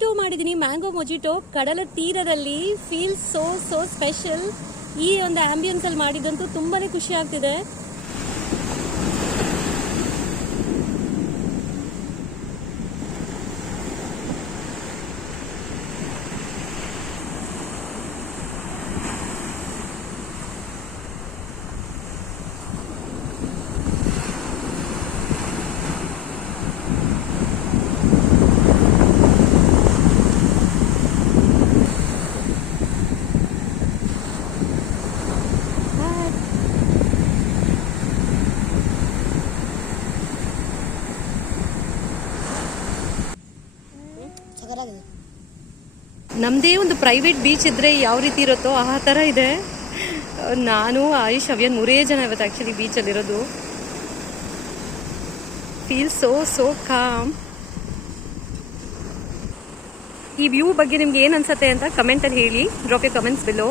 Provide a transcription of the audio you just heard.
Mojito ಮಾಡಿದ್ದೀನಿ, mango mojito ಕಡಲ ತೀರದಲ್ಲಿ. Feel so special. ಈ ಒಂದು ಆಂಬಿಯನ್ಸ್ ಅಲ್ಲಿ ಮಾಡಿದಂತೂ ತುಂಬಾನೇ ಖುಷಿ ಆಗ್ತಿದೆ. ನಮ್ಮದೇ ಒಂದು ಪ್ರೈವೇಟ್ ಬೀಚ್ ಇದ್ರೆ ಯಾವ ರೀತಿ ಇರುತ್ತೋ ಆ ಥರ ಇದೆ. ನಾನು ಆಯುಷ್ ಅವ್ಯನ್ 3 ಜನ ಇವತ್ತು ಆ್ಯಕ್ಚುಲಿ ಬೀಚಲ್ಲಿರೋದು. Feel so calm. ಈ ವ್ಯೂ ಬಗ್ಗೆ ನಿಮ್ಗೆ ಏನು ಅನ್ಸುತ್ತೆ ಅಂತ ಕಮೆಂಟಲ್ಲಿ ಹೇಳಿ. Drop a comments below.